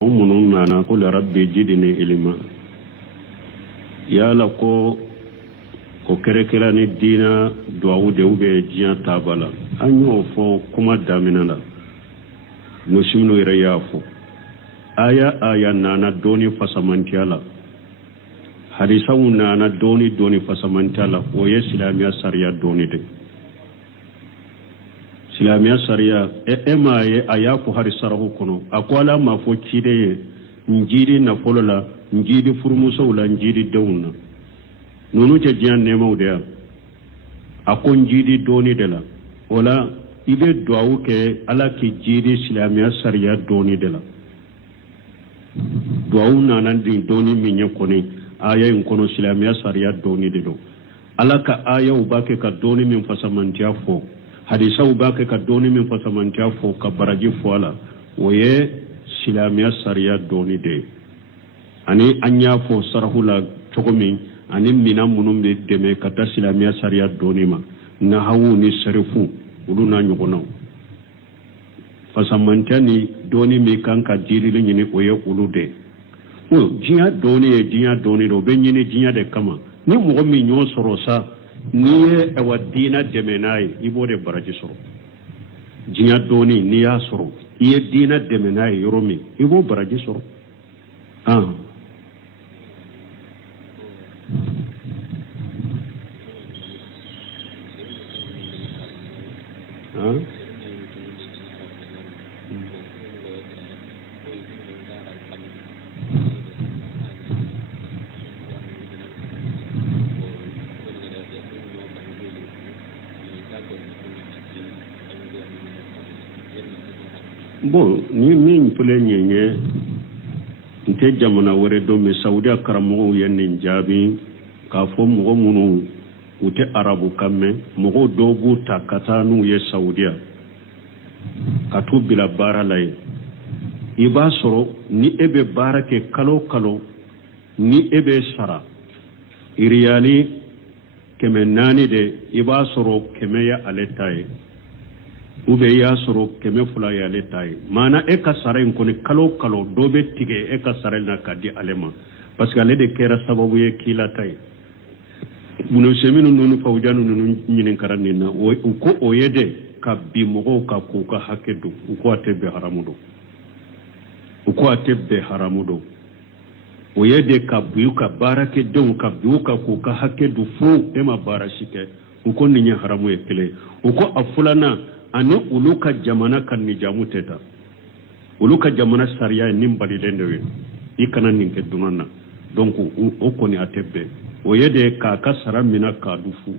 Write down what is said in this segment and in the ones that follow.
munun nana ko la rabbi jidini ilma yala ko kerekela ni dina duwawu de ube jiya tabala an y'o fɔ kuma damina la musimino yɛrɛ y'a fɔ aya nana doni fasamantiya la hadisawu nana doni fasamantiya la o ye silamiya sariya doni de silamiya sariya ma ye a y'a fɔ hari sarahu kɔnɔ a ko ala ma fɔ cide ye njiri nafolo la njiri furumusow la njiri denw na nunu tɛ diɲɛ nɛɛmaw de yan a ko njiri doni de la o la i bɛ duwawu kɛ ala k'i jiri silamiya sariya doni de la duwawu nana din doni min ye kɔni aya in kɔnɔ silamiya sariya doni de don ala ka ayaw b'a kɛ ka doni min fasamantiya fɔ hadisaw b'a kɛ ka doni min fasamantiya fɔ ka baraji fɔ a la o ye silamiya sariya doni de ye ani an y'a fɔ sarahu la cogo min ani mina minnu bɛ dɛmɛ ka taa silamiya sariya doni ma nahawu ni sarifu olu n'a ɲɔgɔnnaw fasamantiya ni doni min kan ka jirili ɲini o ye olu de diɲɛ doni ye diɲɛ doni de o bɛ ɲini diɲɛ de kama ni mɔgɔ min y'o sɔrɔ sa n'i ye awa diina dɛmɛ n'a ye i b'o de baraji sɔrɔ diɲɛ doni n'i y'a sɔrɔ i ye diina dɛmɛ n'a ye yɔrɔ min i b'o baraji sɔrɔ bon ni min filɛ nin ye n tɛ jamana wɛrɛ dɔn mɛ saudiya karamɔgɔw ye nin jaabi k'a fɔ mɔgɔ minnu u tɛ arabu kan mɛn mɔgɔw dɔw b'u ta ka taa n'u ye saudiya ka t'u bila baara la yen i b'a sɔrɔ ni e bɛ baara kɛ kalo o kalo ni e bɛ sara riyali 400 de i b'a sɔrɔ 100 ye ale ta ye ou bien i y'a sɔrɔ 200 ye ale ta ye maana e ka sara in kɔni kalo o kalo dɔ bɛ tigɛ e ka sara in na ka di ale ma parce que ale de kɛra sababu ye k'i la ta ye munusɛminu ninnu fawujanu ninnu ɲininkara nin na u ko o ye de ka bi mɔgɔw ka k'u ka hakɛ don u ko a tɛ bɛn haramu don u ko a tɛ bɛn haramu don o ye de ka bi u ka baarakɛdenw ka bi u ka k'u ka hakɛ don fo e ma baara si kɛ u ko nin ye haramu ye kelen u ko a filanan ani olu ka jamana ka nijamu tɛ ta olu ka jamana sariya ye nin balilen de ye i kana nin kɛ dunan na donc o kɔni a tɛ bɛn o ye de k'a ka sara mina k'a du fu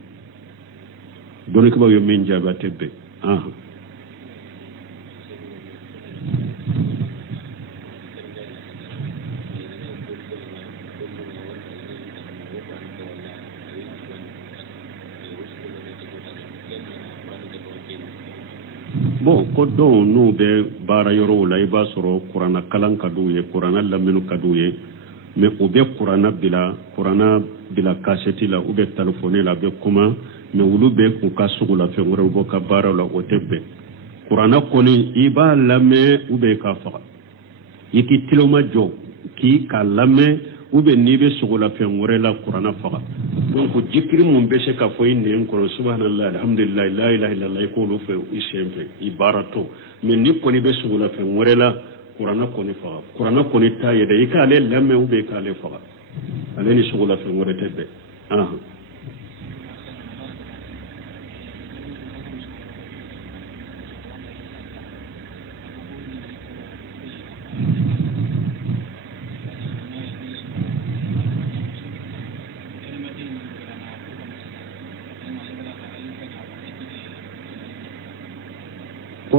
dɔnnikibaw ye min jaabi a tɛ bɛn bon ko dɔw n'u bɛ baara yɔrɔw la i b'a sɔrɔ kuranna kalan ka d'u ye kuranna lamɛnni ka d'u ye mais u bɛ kuranna bila kasɛti la u bɛ telefɔni la a bɛ kuma mais olu bɛ k'u ka sugulafɛn wɛrɛw bɔ ka baaraw la o tɛ bɛn kuranna kɔni i b'a lamɛn ou bien k'a faga i k'i tiloma jɔ k'i ka lamɛn ou bien n'i bɛ sugulafɛn wɛrɛ la kuranna faga donc jikiri mun bɛ se ka fɔ i nɛn kɔrɔ subhanallah alhamdulillah la ilaha illallah i k'olu fɛ i sen fɛ i baara to mais ni kɔni bɛ sugulafɛn wɛrɛ la kuranna kɔni faga kuranna kɔni t'a ye dɛ i k'ale lamɛn ou bien i k'ale faga ale ni sugulafɛn wɛrɛ tɛ bɛn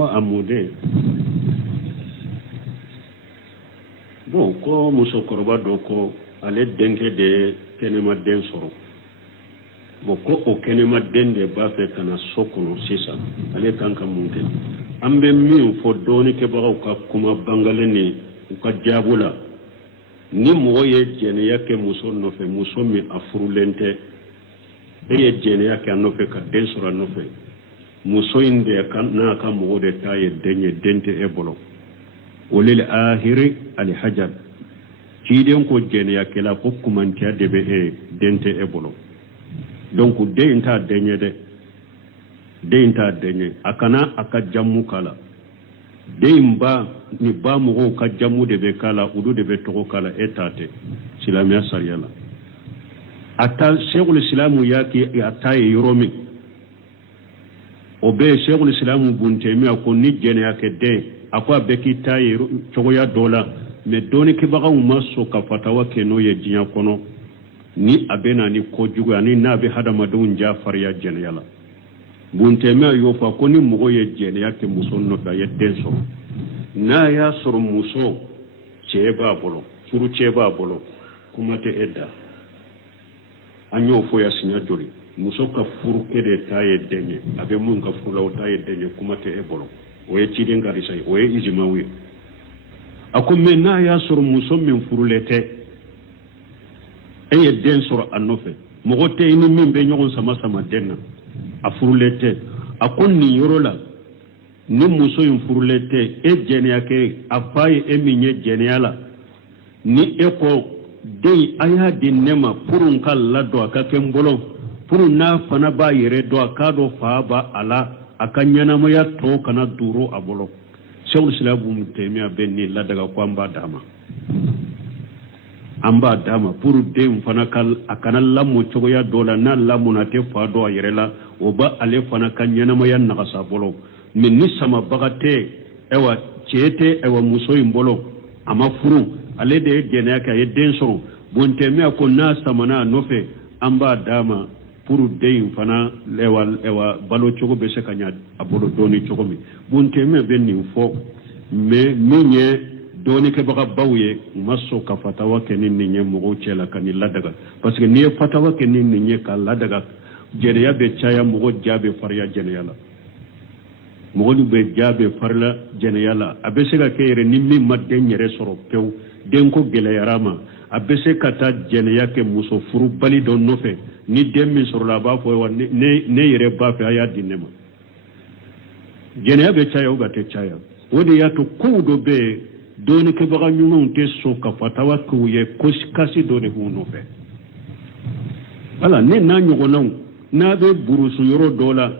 ko amude bon ko musokɔrɔba dɔ ko ale denkɛ de ye kɛnɛmaden sɔrɔ bon ko o kɛnɛmaden de b'a fɛ ka na so kɔnɔ sisan ale kan ka mun kɛ an bɛ min fɔ dɔɔninkɛbagaw ka kuma bangalen ni u ka jaabu la ni mɔgɔ ye jɛnɛya kɛ muso nɔfɛ muso min a furulen tɛ e ye jɛnɛya kɛ a nɔfɛ ka den sɔrɔ a nɔfɛ muso in de n'a ka mɔgɔ de ta ye den ye den tɛ e bolo olil ahiri al hajar ciden ko jene ya kela ko kumantiya de be dente e bolo donc de inta denye akana aka jammu kala de imba ni ba mo ka jammu de be kala udu de be to kala etate silamiya sariyala ata sheikhul islam yaki ata yoromi obe sheikhul islam buntemi ko ni jene ya ke de akwa beki tayi chogoya dola me doni ke baga umaso ka fatawa ke no ye jinya kono ni abena ni ko jugo ani na be hada madun jafar ya jene yala bunteme yo fa ko ni mugo ye jene yake musonno da ye denso na ya soro muso cheba bolo furu cheba bolo kuma te edda anyo fo ya sinya jori muso ka furu kede taye denye abe mun ka furu law taye denye kuma te e bolo o ye chide ngari sai o ye ijimawi akome na ya soro muso min furu lete eye den soro anofe mogote ini min be nyogon sama denna a furu lete akon ni yorola ni muso yin furu lete e jene yake afaye e minye jene yala ni eko dei aya din nema purun kala do aka kembolo purun na fana ba yere do aka do fa ba ala akanyana maya to kana duro abolo shawul silabu mutemiya benni la daga kwamba dama amba dama puru dem fana kal akana lamu chogo ya dola na lamu na te fa do yere la oba ale fana kanyana maya nakasa bolo min ni sama bagate ewa chete ewa muso imbolo ama furu ale de gene aka ye denso bonteme ko na samana nofe amba dama puru dein fana ewa balo chogo be se kanya abolo doni chogo mi bonteme ben ni fo me minye doni ke baga bawye maso ka fatawa kenin ni nye mo chela kanil ladaga parce que ni fatawa kenin ni nye ka ladaga jere ya be chaya mo jabe farya jene yala mo be jabe farla jene yala abese ga kere ni mi madde nyere soro pew den ko gele yarama abese kata jene yake muso furu bali don nofe ni demmi soro la ba fo ne yere ba fe aya dinema jene ya be chaya o gate chaya wodi ya to ko do be doni ke baga nyunon te so ka fatawa ko ye kasi doni huno fe ala ne na nyugo non na be burusu yoro dola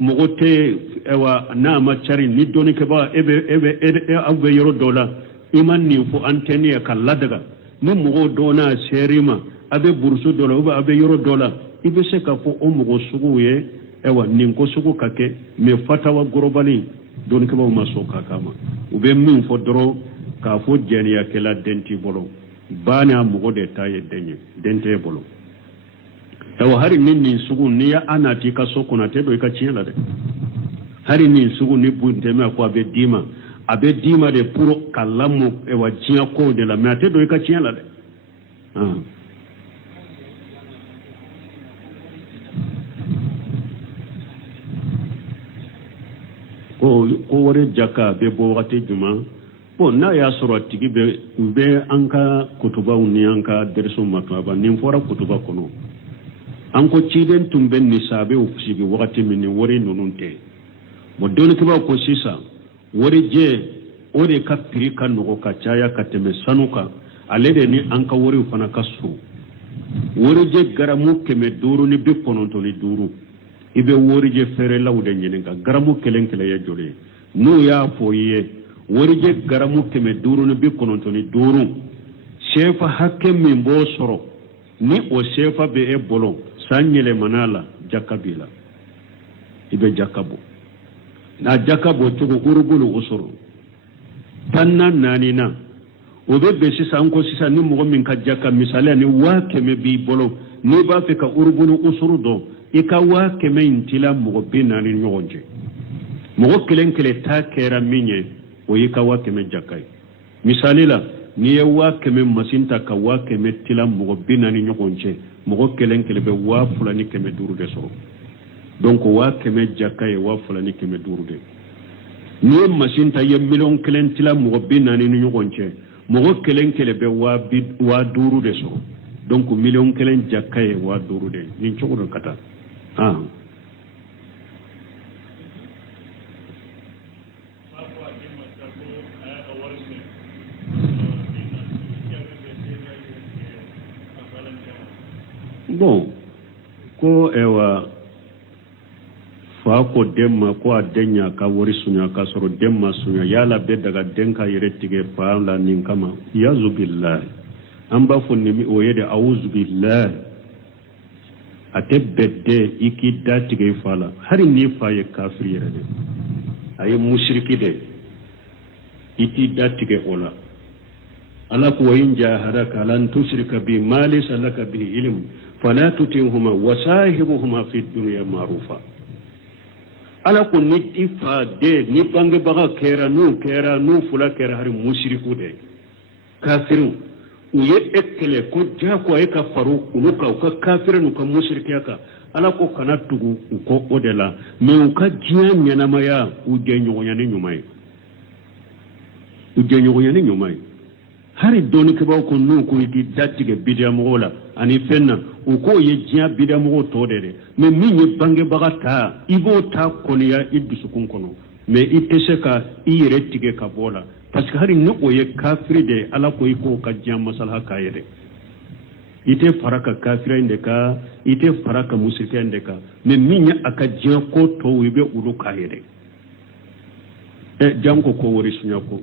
mogote ewa na ma chari ni doni ke ba ebe abe yoro dola iman ni fo anteni ka ladaga ni mogo dona serima abe burusu dola uba abe yoro dola ibe se ka fo o mogo sugu ye ewa ninko sugu kake me fatawa gorobali doni ke ba ma so ka kama ube min fo doro ka fo jeniya kela denti bolo bana mogo de taye denye dente bolo ewa hari ni sugu ni ya anati ka so kuna te do ka chiela de hari ni sugu ni bunteme ko abe dima de puro kalamu ewa chia ko de la mate do ka chiela de ko wore jaka be bo wate juma po na ya soro tigi be anka kutuba uni anka derso mataba nim fora kutuba kono anko ciden tumben ni sabe ufsigi wakati mini wori nununte mo doni kiba ko sisa wori je ore ka pirika no ka chaya ka teme sanuka alede ni anka wori fana kasu wori je garamu keme duru ni be kononto ni duru ibe wori je fere lawde nyenga garamu kelenkele ya jole no ya foye wori je garamu keme duru ni be kononto ni duru shefa hakke min bo soro ni o shefa be e bolo sanyele manala jakabila ibe jakabo na jakabo tugo urugulu usuru tanna nanina obe besi sanko sisa ni mo min ka jakka misale ni wa keme bi bolo ni ba fe ka urugulu usuru do ika wa keme intila mo binani nyonje mo kelenkele ta kera minye o ika wa keme jakkai misale la ni wa keme masinta ka wa keme tila mo binani nyonje mogo kelenkele be wa fulani keme duru de so donc wa keme jakaye wa fulani keme duru de ni masinta ye million kelen tila mogo binani ni nyugonche mogo kelenkele be wa duru de so donc million kelen jakaye wa duru de ni chogo kata bon ko ewa fa ko demma ko a denya ka wori sunya ka soro demma sunya yala be daga denka yirettige fa la nin kama yazu billahi amba fonni mi o yede auzu billahi ate bedde iki datige fala hari ni fa ye kafir yere ay mushriki de iti datige ola ala ko in jahadaka lan tushrika bi ma laysa laka bi ilm fala tutihuma wa sahibuhuma fi dunya ma'rufa ala ko ni ifa de ni bange baga kera nu fula kera hari mushriku de kafiru uye ekele ko ja ko ay ka faru unu ka kafiru ka mushrikiyaka ala ko kana tugu ko odela me ka jiya nyana maya uje nyoyani nyumai hari doni ke baw ko nu ko di datige bidia mola ani fenna o ko ye jiya bidia mo to de me minye bange bagata ibo ta koniya iddusu kun kono me iteseka ire tige ka bola parce que hari no o ye kafiri de ala ko iko ka jiya masala ka yede ite faraka kafira inde ka ite faraka musika inde ka me minye aka jiya ko to wibe ulu ka yede janko ko wori sunya ko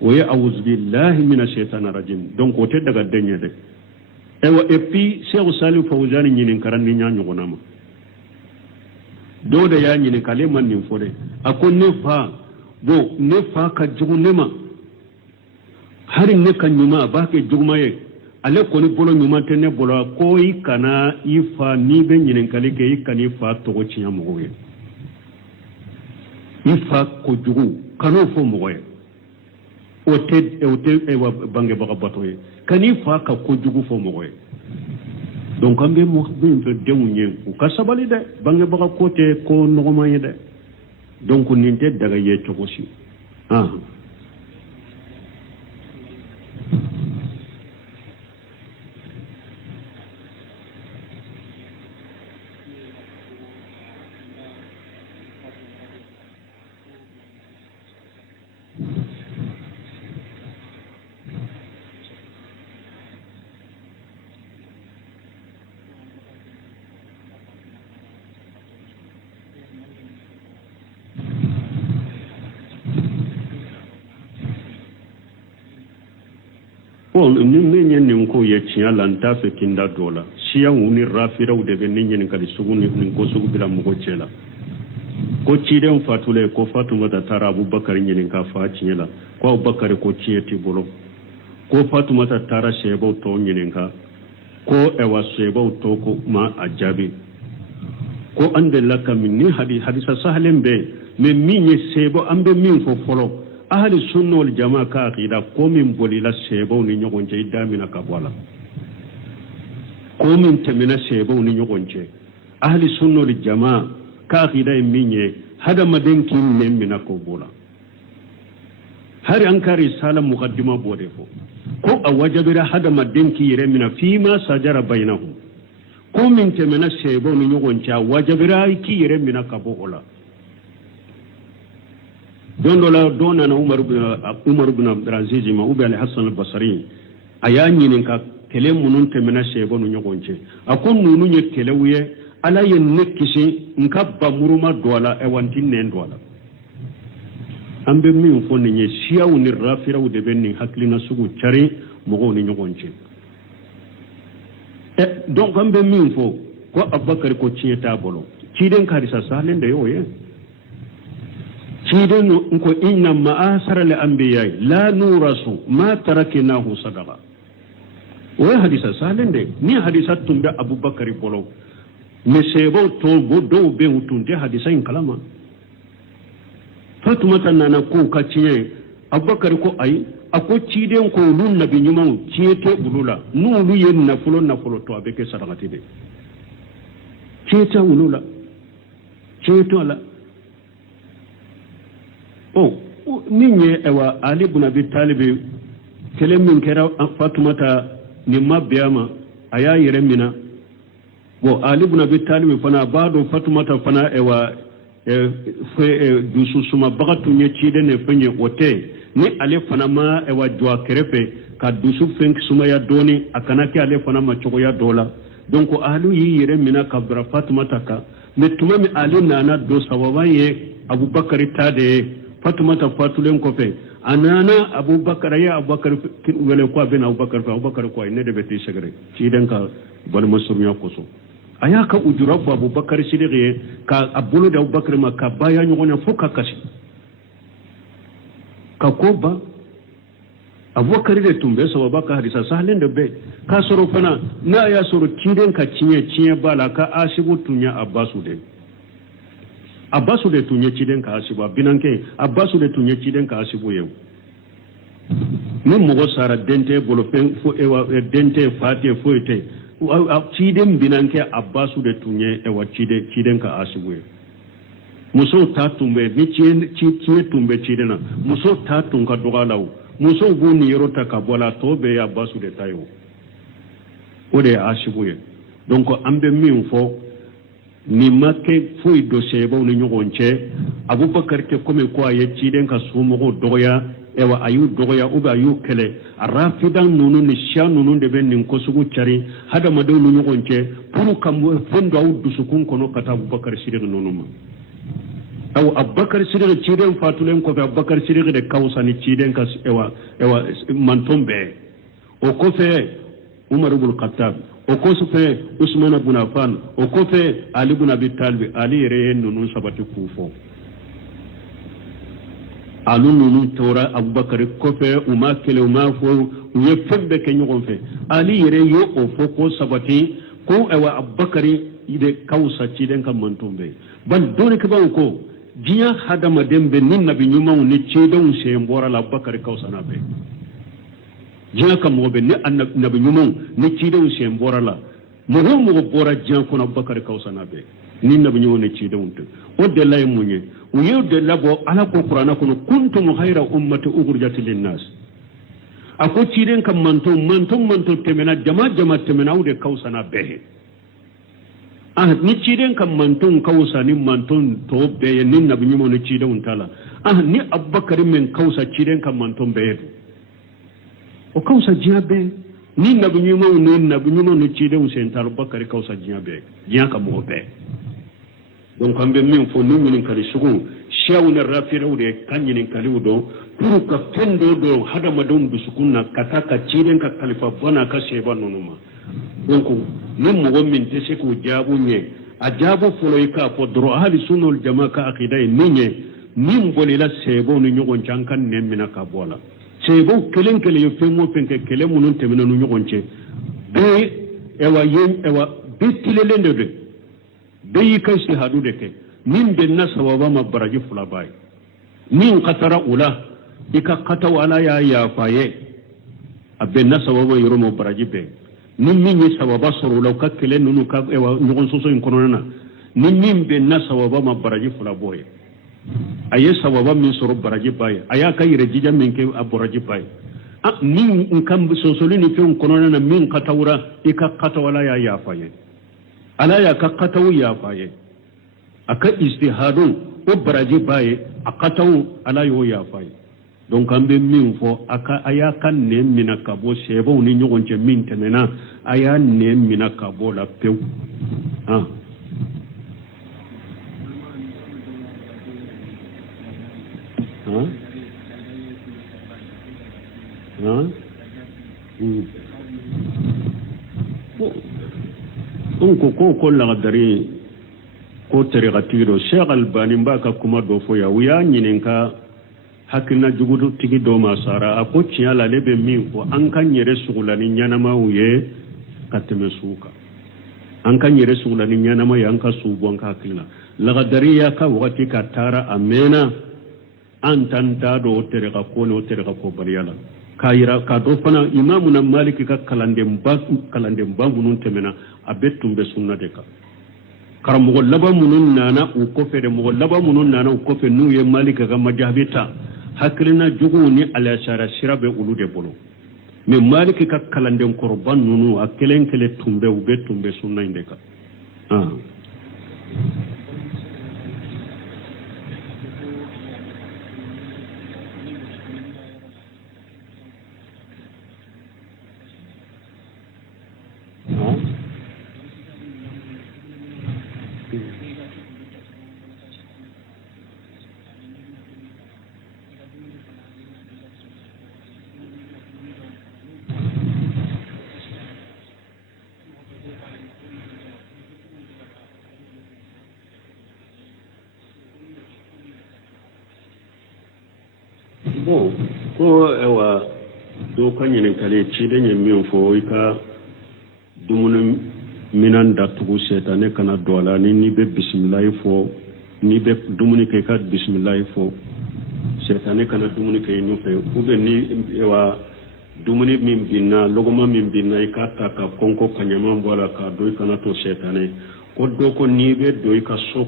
oye awuzu billahi minash shaitanir rajim donc o te daga denye de ewa epi Cheikh Salih Fawzani nyinin karandi nyanyo gonama do de ya nyinin kale man nin fode akon ne fa ka jugu nema hari ne kan nyuma ba ke jugmaye ale ko ni bolo nyuma te ne bolo ko yi kana ifa ni be nyinin kale ke yi kan ifa to go chinya mo ye ifa ko jugu kano fo mo ye ote ewa bange baga batoye kani fa ka ko jugu fo mo ye donc ambe mo bin to demunye ko kasabali de bange baga kote ko nogoma ye de donc ninte daga ye chokosi ni menye ni ko ye tiya lanta fe kinda dola siya uni rafira u de be ni nyen kali sugu ni ko sugu bila mo chela ko ciden fatule ko fatuma da tara Abubakar nyen ka fa tiela ko Abubakar ko ciyeti bolo ko fatuma ta tara shebo to nyen ka ko ewa shebo to ko ma ajabi ko ande laka minni hadisa sahlen be me minye shebo ambe min fo folo ahli sunna wal jamaa ka aqida ko min bolila sebo ni nyogonje idamina ka wala ko min temina sebo ni nyogonje ahli sunna wal jamaa ka aqida minye hada madenki nemmina ko bola hari ankari sala muqaddima bode fo ko awajabira hada madenki remina fima sajara bainahum ko min temina sebo ni nyogonje awajabira ki remina ka bola don na Umar ibn Abdulaziz ma ubi al-Hasan al-Basri ayani nin ka kele munun temena shebo no nyogonje akon nunu nye kelewye ala yen nekisi nka bamuruma dola e wantin nen dola ambe mi fo ni nye siyaw ni rafira u de benni haklina sugu chari mogo ni nyogonje donc ambe mi fo ko Abubakar ko ciyeta bolo ciden karisa salen de yoye ciden ko inna ma'asara al-anbiya la nurasu ma taraknahu sadaqa wa hadisa salende ni hadisa tumbe Abubakar bolo me sebo to bodo be utunde hadisa in kalama Fatuma tanana ko kaciye Abubakar ko ai ako ciden ko lun nabi nyuman ciyete bulula nulu yen na fulo to abeke sadaqati de ciyeta ulula ciyeto la minye ewa Ali ibn Abi Talib kelemin kera Fatumata ni mabiyama aya yeremina bo Ali ibn Abi Talib fana bado Fatumata fana ewa dusu suma bagatu nye chide ne fenye ote ni ale fana ma ewa jwa kerepe ka dusu fenk suma ya doni akanake ale fana ma choko ya dola donc alu yi yere mina kabra Fatumata ka mais tuma mi ali nana do sababa ye Abubakar tade Fatumata fatulen ko fe anana Abubakar ya Abubakar wele ko ben Abubakar ko ne de beti segre ci den ka bal masrunya ko so aya ka ujura fo Abubakar sidire ka abulu da Abubakar ma ka baya nyogona fo ka kasi ka koba Abubakar de tumbe sababa ka hadisa sahlen de be ka soro fana na ya soro ciden ka cinye bala ka asibu tunya Abbasu de tunye ciden ka asibu binanke Abbasu de tunye ciden ka asibu yau min mogo sara dente bolo fen fo ewa dente fate fo ite ciden binanke Abbasu de tunye ewa ciden ka asibu yau muso ta tumbe ni ciye tumbe cidena muso ta tunka dogalaw muso bu ni yoro ta ka bola to be ya Abbasu de tayo o de asibu yau donc ambe min fo ni make foyi do sebo ni ɲɔgɔn cɛ Abubakar ke comme ko aye ciden ka sumogo dɔgɔya ewa ayu dɔgɔya ou bien ayu kɛlɛ rafidan nunu ni shia nunu de bɛ nin ko sugu cari hadamadenw ni ɲɔgɔn cɛ pour ka fɛn dɔ aw dusukun kɔnɔ ka taa Abubakar Sidiq nunu ma aw Abubakar Sidiq ciden fatulen kɔfɛ Abubakar Sidiq de kawusa ni ciden ka ewa manton bɛɛ o kɔfɛ Umar ibn Khattab o kosufɛ Usman ibn Affan o kɔfɛ Ali ibn Abi Talib Ali yɛrɛ ye ninnu sabati k'u fɔ alu ninnu tora Abubakar kɔfɛ u ma kɛlɛ u ma fɔ u ye fɛn bɛɛ kɛ ɲɔgɔn fɛ Ali yɛrɛ ye o fɔ ko sabati ko Abubakar de kawusa ciden ka manton bɛɛ bari dɔɔnikɛbaw ko diɲɛ hadamaden bɛ ni nabi ɲumanw ni cidenw sen bɔra la Abubakar kawusa n'a bɛɛ diɲɛ ka mɔgɔ bɛ ni nabi ɲumanw ni cidenw sen bɔra la mɔgɔ o mɔgɔ bɔra diɲɛ kɔnɔ Abubakar kawusa n'a bɛɛ ni nabi ɲumanw ni cidenw tɛ o de la ye mun ye u ye o de labɔ Ala ko Kuranɛ kɔnɔ kuntum khayra ummati ukhrijat linnas a ko ciden ka manton tɛmɛna jama tɛmɛna aw de kawusa n'a bɛɛ ni ciden ka manton kawusa ni manton tɔ bɛɛ ye ni nabi ɲumanw ni cidenw ta la ni Abubakar min kawusa ciden ka manton bɛɛ ye o kawusa diɲɛ bɛɛ ni nabi ɲumanw ni cidenw sen ta Abubakar kawusa diɲɛ bɛɛ diɲɛ ka mɔgɔ bɛɛ donc an bɛ min fɔ ni ɲininkali sugu siyaw ni rafidaw de ka ɲininkaliw dɔn pour ka fɛn dɔ don hadamadenw dusukun na ka taa ka ciden ka kalifa bɔ n'a ka seba ninnu ma donc ni mɔgɔ min tɛ se k'o jaabu ɲɛ a jaabu fɔlɔ ye k'a fɔ dɔrɔn ahli sunna wal jamaa ka akida ye min ye min bolila sebaw ni ɲɔgɔn cɛ an ka nɛn minɛ ka bɔ a la sebaw kelen kelen ye fɛn o fɛn kɛ kɛlɛ minnu tɛmɛna ni ɲɔgɔn cɛ bɛɛ tilelen de don bɛɛ y'i ka istihadu de kɛ min bɛnna sababa ma baraji fila b'a ye min katara o la i ka kataw Ala y'a yafa a ye a bɛnna sababa yɔrɔ ma baraji bɛɛ ni min ye sababa sɔrɔ o la u ka kɛlɛ ninnu ka ɲɔgɔn sɔsɔ in kɔnɔna na ni min bɛnna sababa ma baraji fila b'o ye a ye sababa min sɔrɔ baraji b'a ye a y'a ka yɛrɛjija min kɛ a baraji b'a ye min ka sɔsɔli ni fɛnw kɔnɔna na min katawura i ka kataw Ala y'a yafa a ye Ala y'a ka kataw yafa a ye a ka istihadu o baraji b'a ye a kataw Ala y'o yafa a ye donc an bɛ min fɔ a y'a ka nɛn minɛ ka bɔ sɛbaw ni ɲɔgɔn cɛ min tɛmɛna a y'a nɛn minɛ ka bɔ la pewu ko lagadari ko tariqatigi do Sheikh Albani b'a ka kuma dɔ fɔ yan u y'a ɲininka hakilina jugutigi dɔ ma sara a ko tiɲɛ la ne bɛ min fɔ an ka yɛrɛ sugula ni ɲɛnamaw ye ka tɛmɛ suw kan an ka yɛrɛ sugula ni ɲɛnama ye an ka suw bɔ an ka hakilina lagadari y'a ka wagati ka taara a mɛnna an t'an da dɔn o tariqa ko ni o tariqa ko baliya la k'a yira k'a dɔn fana Imamuna Maliki ka kalandenba minnu tɛmɛna a bɛɛ tun bɛ sunna de kan karamɔgɔ laban minnu nana u kɔfɛ de mɔgɔ laban minnu nana u kɔfɛ n'u ye Maliki ka majabi ta hakilina juguw ni alasara sira bɛ olu de bolo mais Maliki ka kalanden kɔrɔba ninnu a kelen kelen tun bɛ u bɛɛ tun bɛ sunna in de kan bon ko ewa do ka ɲininkali ciden ye min fɔ i ka dumuni minan datugu setane kana don a la ni bɛ bisimilayi fɔ ni bɛ dumuni kɛ i ka bisimilayi fɔ setane kana dumuni kɛ i nɔfɛ ou bien ni ewa dumuni min binna lɔgɔma min binna i k'a ta ka kɔnkɔ ka ɲaman bɔ a la k'a don i kana to setane ko dɔ ko n'i bɛ don i ka so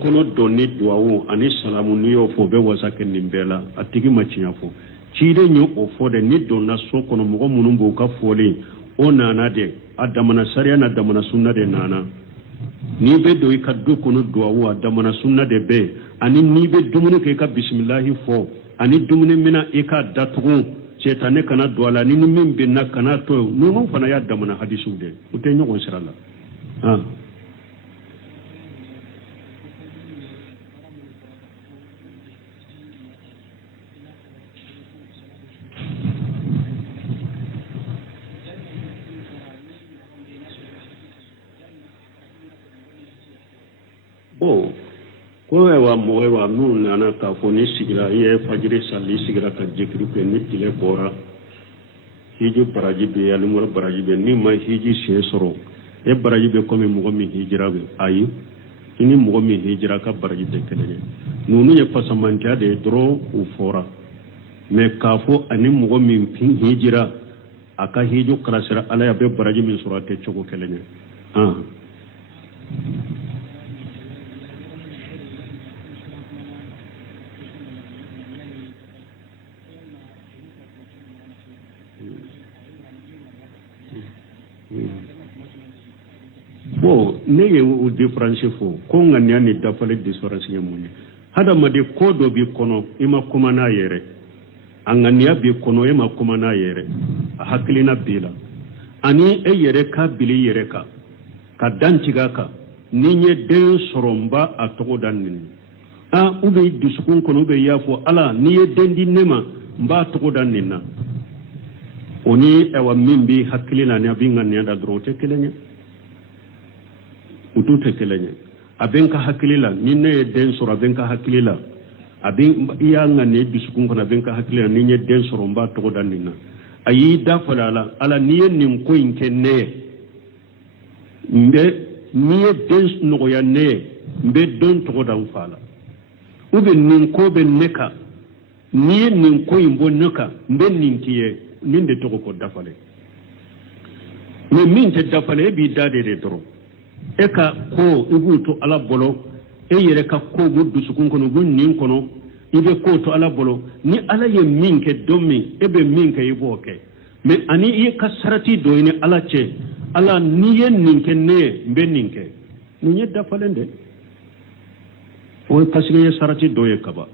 kɔnɔ dɔn ni duwawu ani salamu n'i y'o fɔ o bɛ wasa kɛ nin bɛɛ la a tigi ma tiɲɛ fɔ ciden ye o fɔ dɛ ni donna so kɔnɔ mɔgɔ minnu b'u ka fɔlen o nana de a damana sariya n'a damana sunna de nana n'i bɛ don i ka du kɔnɔ duwawu a damana sunna de bɛ ani n'i bɛ dumuni kɛ i ka bisimilahi fɔ ani dumuni mina i ka datugu cɛtane kana don a la ni min bɛnna kana to ninnu fana y'a damana hadisiw de o tɛ ɲɔgɔn sira la bon ko ewa mɔgɔ wa n'u nana k'a fɔ ni sigira i ye fajiri sali sigira ka jikiri kɛ ni tile bɔra hiji baraji bɛ alimɔri baraji bɛ ni ma hiji sen sɔrɔ e baraji bɛ komi mɔgɔ min hijira bɛ ayi i ni mɔgɔ min hijira ka baraji tɛ kelen ye ninnu ye fasamantiya de ye dɔrɔn u fɔra mais k'a fɔ ani mɔgɔ min hijira a ka hiju kalasira ala ya bɛ baraji min sɔrɔ a tɛ cogo kelen ye bon ne ye o différence fɔ ko ŋaniya ni dafale différence ye mun ye hadamaden ko dɔ b'i kɔnɔ i ma kuma n'a yɛrɛ a ŋaniya b'i kɔnɔ e ma kuma n'a yɛrɛ a hakilina b'i la ani e yɛrɛ ka bili yɛrɛ kan ka dan tigɛ a kan ni n ye den sɔrɔ n b'a a tɔgɔ da nin ou bien dusukun kɔnɔ ou bien i y'a fɔ ala n'i ye den di ne ma n b'a tɔgɔ da nin na o ni ewa min b'i hakili la ni a b'i ŋaniya da dɔrɔn o tɛ kelen ye u t'u tɛ kelen ye a bɛ n ka hakili la ni ne ye den sɔrɔ a bɛ n ka hakili la a bɛ i y'a ŋaniya dusukun kɔnɔ a bɛ n ka hakili la ni n ye den sɔrɔ n b'a tɔgɔ da nin na a y'i da fɔ a la ala n'i ye nin ko in kɛ ne ye n'i ye den nɔgɔya ne ye n bɛ don tɔgɔ da n fa la ou bien nin ko bɛ ne kan n'i ye nin ko in bɔ ne kan n bɛ nin k'i ye nin de tɔgɔ ko dafale mais min tɛ dafale e b'i da de dɔrɔn e ka ko i b'u to ala bolo e yɛrɛ ka ko b'u dusukun kɔnɔ u b'u nin kɔnɔ i bɛ ko to ala bolo ni ala ye min kɛ don min e bɛ min kɛ i b'o kɛ mais ani i ye ka sarati dɔ ɲini ala cɛ ala n'i ye nin kɛ ne ye n bɛ nin kɛ nin ye dafalen de o ye parce que i ye sarati dɔ ye kaba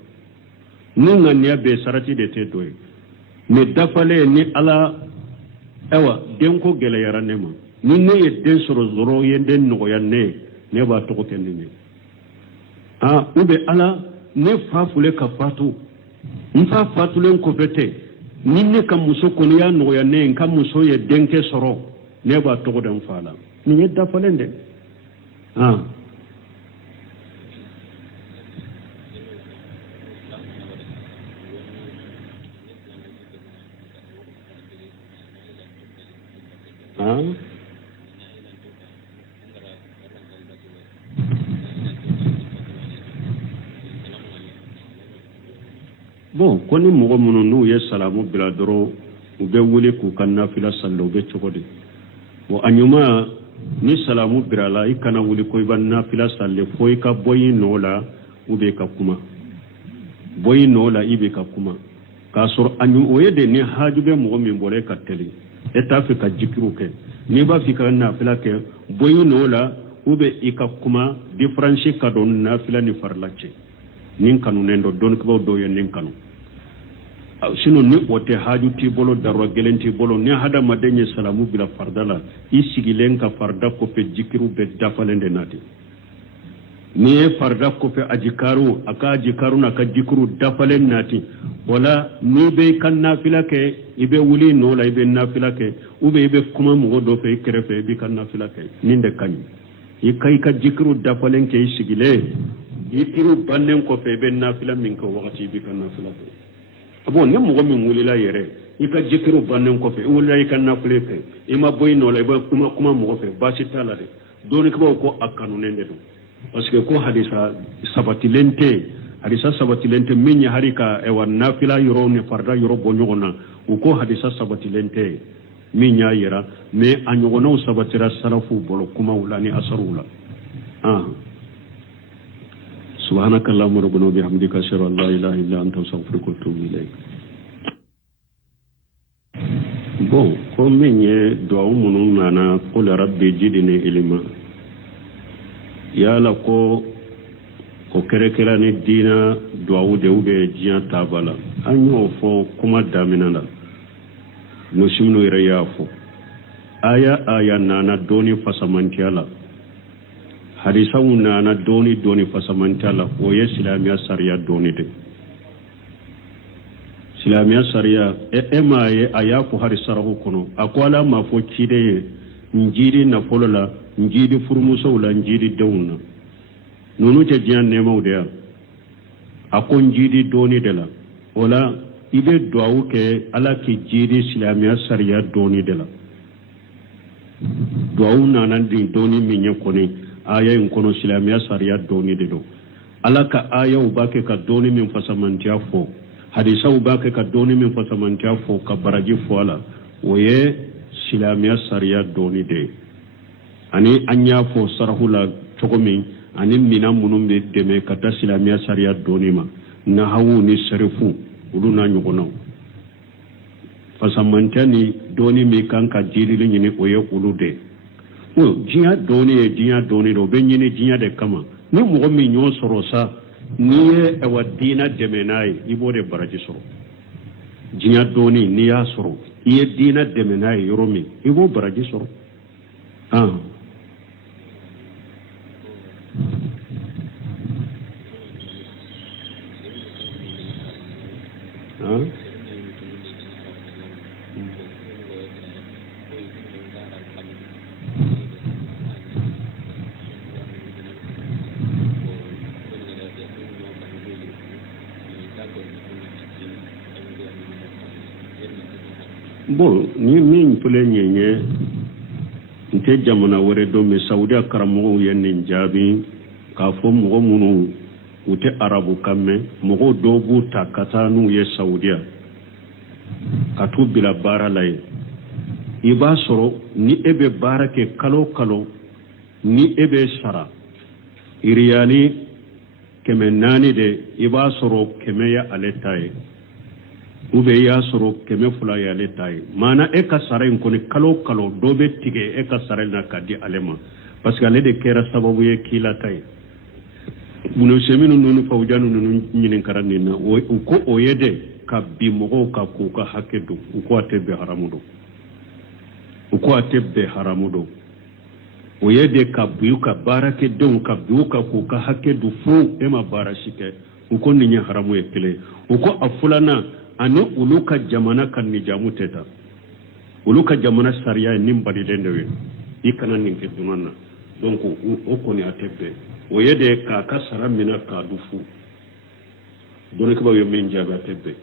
ni ŋaniya bɛ sarati de tɛ dɔ ye mais dafalen ni ala ewa denko gɛlɛyara ne ma ni ne ye den sɔrɔ dɔrɔn ye den nɔgɔya ne ye ne b'a tɔgɔ kɛ nin ye ou bien ala ne fa fule ka fatu n fa fatulen kɔfɛ tɛ ni ne ka muso kɔni y'a nɔgɔya ne ye n ka muso ye denkɛ sɔrɔ ne b'a tɔgɔ da n fa la nin ye dafalen dɛ bon ko ni mɔgɔ minnu n'u ye salamu bila dɔrɔn u bɛ wele k'u ka nafila sali u bɛ cogo di bon a ɲuman ni salamu bila la i kana wuli ko i bɛ nafila sali fo i ka bɔ i nɔ la ou bien i ka kuma bɔ i nɔ la i bɛ ka kuma k'a sɔrɔ o ye de ni haju bɛ mɔgɔ min bɔra e ka teli e t'a fɛ ka jikiriw kɛ n'i b'a fɛ i ka nafila kɛ bɔ i nɔ la ou bien i ka kuma différence ka dɔn nafila ni farila cɛ nin kanunen dɔ dɔnnibaw dɔw ye nin kanu sinon ni o tɛ haju t'i bolo darura gɛlɛn t'i bolo ni hadamaden ye salamu bila farida la i sigilen ka farida kɔfɛ jikiriw bɛ dafalen de na de n'i ye farida kɔfɛ ajikaru a ka ajikaru n'a ka jikiriw dafalen nati wala n'i bɛ i ka nafila kɛ i bɛ wuli nɔ la i bɛ nafila kɛ ou bien i bɛ kuma mɔgɔ dɔ fɛ i kɛrɛfɛ i b'i ka nafila kɛ nin de ka ɲi i ka jikiriw dafalen kɛ i sigilen jikiru bannen ko fe ben nafila min ko wakati bi kan nafila abo ne mo min wulila yere ika jikiru bannen ko fe wulila ika nafile fe ima boy no la ba kuma mo fe ba ci tala de doni ko akanu nende do parce que ko hadisa sabatilente min ya harika e wan nafila yoro ne farda yoro bonyogona ko hadisa sabatilente min ya yira me anyogona sabatira salafu bolo kuma wulani asarula سبحانك اللهم ربنا وبحمدك اشهد ان لا اله الا انت استغفرك واتوب اليك bon ko min ye duwawu minnu nana qul rabbi jidni ilma yala ko kɛrɛkɛra ni diina duwawu de ube diɲɛ taaba la an y'o fɔ kuma damina la musiminu yɛrɛ y'a fɔ aya nana dɔɔni fasamantiya la hadisawu nana dɔɔni fasamantiya la o ye silamɛya sariya dɔɔni de silamɛya sariya e ma ye a y'a fɔ hadisarahu kɔnɔ a ko ala ma fɔ ciden ye njiri nafolo la njiri furumusow la njiri denw na nunu tɛ diɲɛ nɛɛmaw de yan a ko njiri dɔɔni de la o la i bɛ duwawu kɛ ala k'i jiri silamɛya sariya dɔɔni de la duwawu nana nin dɔɔni min ye kɔni aya in kɔnɔ silamɛya sariya dɔɔni de don ala ka ayaw b'a kɛ ka dɔɔni min fasamantiya fɔ hadisaw b'a kɛ ka dɔɔni min fasamantiya fɔ ka baraji fɔ a la o ye silamɛya sariya dɔɔni de ye ani an y'a fɔ sarahu la cogo min ani mina minnu bɛ dɛmɛ ka taa silamɛya sariya dɔɔni ma nahawu ni sarifu olu n'a ɲɔgɔnnaw fasamantiya ni dɔɔni min kan ka jilili ɲini o ye olu de diɲɛ dɔɔni ye diɲɛ dɔɔni de o bɛ ɲini diɲɛ de kama ni mɔgɔ min ɲɔ sɔrɔ sa n'i ye ɛwɔ diina dɛmɛ n'a ye i b'o de baraji sɔrɔ diɲɛ dɔɔni n'i y'a sɔrɔ i ye diina dɛmɛ n'a ye yɔrɔ min i b'o baraji sɔrɔ bon ni min filɛ nin ye n tɛ jamana wɛrɛ dɔn mais saudiya karamɔgɔw ye nin jaabi k'a fɔ mɔgɔ minnu u tɛ arabu kan mɛn mɔgɔw dɔw b'u ta ka taa n'u ye saudiya ka t'u bila baara la yen i b'a sɔrɔ ni e bɛ baara kɛ kalo kalo ni e bɛ sara riyali 400 de i b'a sɔrɔ 100 ye ale ta ye ou bien i y'a sɔrɔ 200 ye ale ta ye maana e ka sara in kɔni kalo kalo dɔ bɛ tigɛ e ka sara in na ka di ale ma parce que ale de kɛra sababu ye k'i la ta ye bunusɛminu ninnu fawujanu ninnu ɲininkara nin na u ko o ye de ka bi mɔgɔw ka k'u ka hakɛ don u ko a tɛ bɛn haramu don u ko a tɛ bɛn haramu don o ye de ka bi u ka baarakɛdenw ka bi u ka k'u ka hakɛ don fo e ma baara si kɛ u ko nin ye haramu ye kelen u ko a filanan ani olu ka jamana ka nijamu tɛ ta olu ka jamana sariya ye nin balilen de ye i kana nin kɛ dunan na donc o kɔni a tɛ bɛn o ye de k'a ka sara minɛ k'a du fu dɔnnikɛlaw ye min jaabi a tɛ bɛn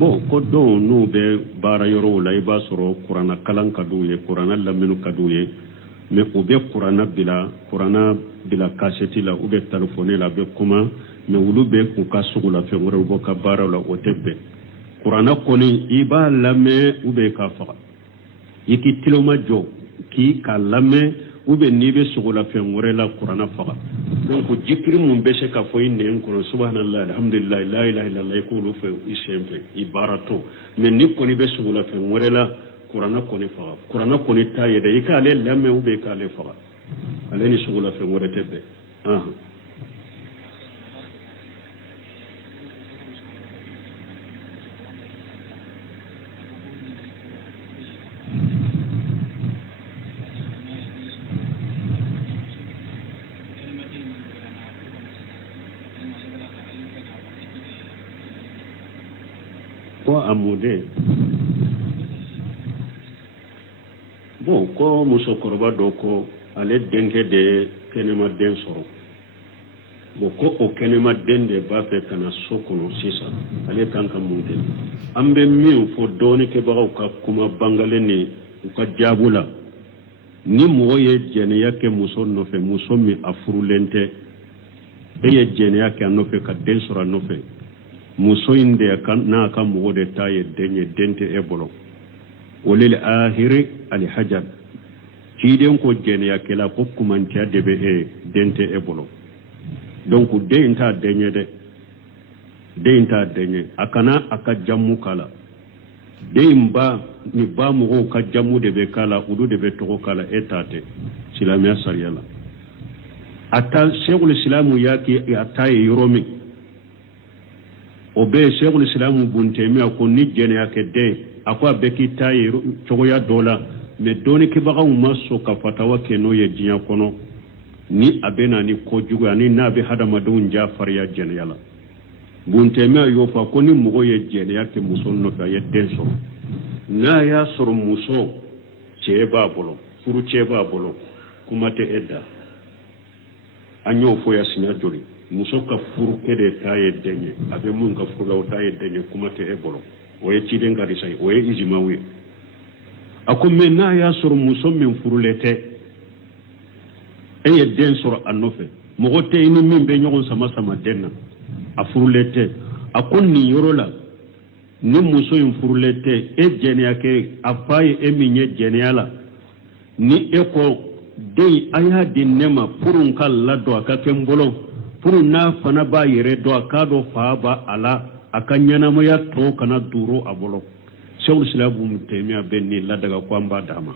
bon ko dɔw n'u bɛ baara yɔrɔw la i b'a sɔrɔ kuranna kalan ka d'u ye kuranna lamɛnni ka d'u ye mais u bɛ kuranna bila kasɛti la u bɛ telefɔni la a bɛ kuma mais olu bɛ k'u ka sugulafɛn wɛrɛw bɔ ka baaraw la o tɛ bɛn kuranna kɔni i b'a lamɛn ou bien k'a faga i k'i tiloma jɔ k'i ka lamɛn ou bien n'i bɛ sugulafɛn wɛrɛ la kuranna faga donc jikiri mun bɛ se ka fɔ i nɛn kɔnɔ subhanallah alhamdulillah la ilaha illallah i k'olu fɛ i sen fɛ i baara to mais ni kɔni bɛ sugulafɛn wɛrɛ la kuranna kɔni faga kuranna kɔni t'a ye dɛ i k'ale lamɛn ou bien i k'ale faga ale ni sugulafɛn wɛrɛ tɛ bɛn fo amude bon ko musokoroba dɔ ko ale denkɛ de kɛnɛma den sɔrɔ bon ko o kɛnɛma den de b'a fɛ ka na so kɔnɔ sisan ale kan ka mun kɛ an bɛ min fɔ dɔɔnikɛbagaw ka kuma bangalen ni u ka jaabu la ni mɔgɔ ye jɛnɛya kɛ muso nɔfɛ muso min a furulen tɛ e ye jɛnɛya kɛ a nɔfɛ ka den sɔrɔ a nɔfɛ muso in de n'a ka mɔgɔ de ta ye den ye den tɛ e bolo o le ahiri alhajar ciden ko jɛnɛyakɛla ko kumantiya de bɛ e den tɛ e bolo donc den t'a den ye dɛ den t'a den ye a kana a ka jamu k'a la den ba ni ba mɔgɔw ka jamu de bɛ k'a la olu de bɛ tɔgɔ k'a la e t'a tɛ silamɛya sariya la a ta sɛgul silamu y'a kɛ a ta ye yɔrɔ min o bɛ sɛgul silamu buntɛmiya ko ni jɛnɛya kɛ den a ko a bɛ k'i ta ye cogoya dɔ la mais dɔɔnikɛbagaw ma sɔn ka fatawa kɛ n'o ye diɲɛ kɔnɔ ni a bɛ na ni kojugu ani n'a bɛ hadamadenw ja fariya jɛnɛya la buntɛmiya y'o fɔ ko ni mɔgɔ ye jɛnɛya kɛ muso nɔfɛ a ye den sɔrɔ n'a y'a sɔrɔ muso cɛ b'a bolo furu cɛ b'a bolo kuma tɛ e da an y'o fɔ ya siɲɛ joli muso ka furukɛ de t'a ye den ye a bɛ mun ka furu la o t'a ye den ye kuma tɛ e bolo o ye ciden ka risa ye o ye izimaw ye a ko mais n'a y'a sɔrɔ muso min furulen tɛ e ye den sɔrɔ a nɔfɛ mɔgɔ tɛ i ni min bɛ ɲɔgɔn sama sama den na a furulen tɛ a ko nin yɔrɔ la ni muso in furulen tɛ e jɛnɛya kɛ a fa ye e min ye jɛnɛya la ni e ko den a y'a di ne ma pour n ka ladon a ka kɛ n bolo pour n'a fana b'a yɛrɛ dɔn a k'a dɔn fa b'a a la a ka ɲɛnamaya tɔ kana duuru a bolo sɛgul silamu tɛmiya bɛ nin ladaga ko an b'a d'a ma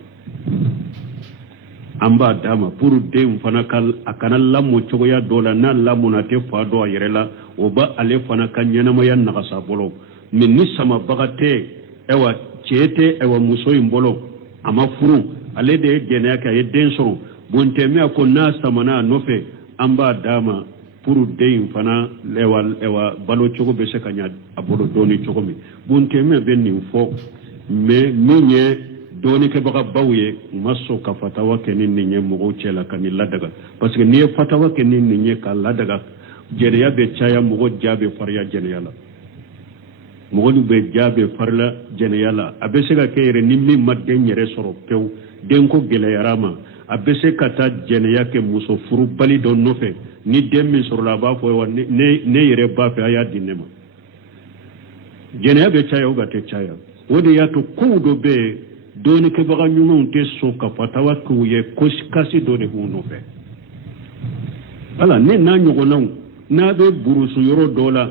an b'a d'a ma pour den fana ka a kana lamɔ cogoya dɔ la n'a lamɔna tɛ fa dɔn a yɛrɛ la o ba ale fana ka ɲɛnamaya nagasa bolo mais ni samabaga tɛ ɛwa cɛ tɛ ɛwa muso in bolo a ma furu ale de ye jɛnɛya kɛ a ye den sɔrɔ buntɛmiya ko n'a samana a nɔfɛ an b'a d'a ma pour den fana ɛwa balo cogo bɛ se ka ɲa a bolo dɔɔni cogo min buntɛmiya bɛ nin fɔ mais min ye dɔɔnikɛbaga baw ye u ma sɔn ka fatawa kɛ ni nin ye mɔgɔw cɛ la ka nin ladaga parce que n'i ye fatawa kɛ ni nin ye ka ladaga jɛnɛya bɛ caya mɔgɔ ja bɛ fariya jɛnɛya la mɔgɔ bɛ ja bɛ farila jɛnɛya la a bɛ se ka kɛ yɛrɛ ni min ma den yɛrɛ sɔrɔ pewu denko gɛlɛyara ma a bɛ se ka taa jɛnɛya kɛ muso furu bali dɔ nɔfɛ ni den min sɔrɔla a b'a fɔ wa ne yɛrɛ b'a fɛ a y'a di ne ma jɛnɛya bɛ caya ou tɛ caya o de y'a to kow dɔ bɛ yen dɔɔnikɛbaga ɲumanw tɛ sɔn ka fatawa k'u ye kasi dɔ de b'u nɔfɛ ala ne n'a ɲɔgɔnnaw n'a bɛ burusu yɔrɔ dɔ la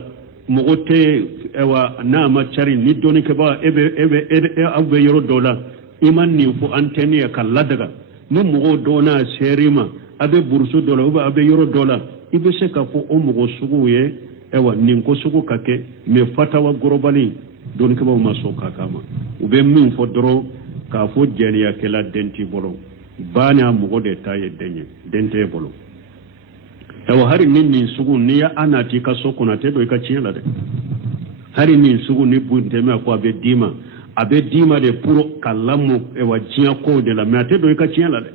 mɔgɔ tɛ ɛwa n'a ma cari ni dɔɔnikɛbaga aw bɛ yɔrɔ dɔ la i ma nin fɔ an tɛ ne ye ka ladaga ni mɔgɔw dɔw n'a sɛri ma a bɛ burusu dɔ la ou bien a bɛ yɔrɔ dɔ la i bɛ se k'a fɔ o mɔgɔ suguw ye ɛwa nin ko sugu ka kɛ mais fatawa gɔrɔbali dɔɔnikɛbaw ma sɔn k'a k'a ma u bɛ min fɔ dɔrɔn k'a fɔ jɛnɛyakɛla den t'i bolo ba n'a mɔgɔ de ta ye den ye den t'e bolo ɛwa hari ni nin sugu n'i y'a nati i ka so kɔnɔ a tɛ don i ka tiɲɛ la dɛ hari nin sugu ni buntɛmiya ko a bɛ d'i ma de pour ka lamɔ ɛwa diɲɛ kow de la mais a tɛ don i ka tiɲɛ la dɛ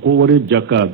ko wari jaka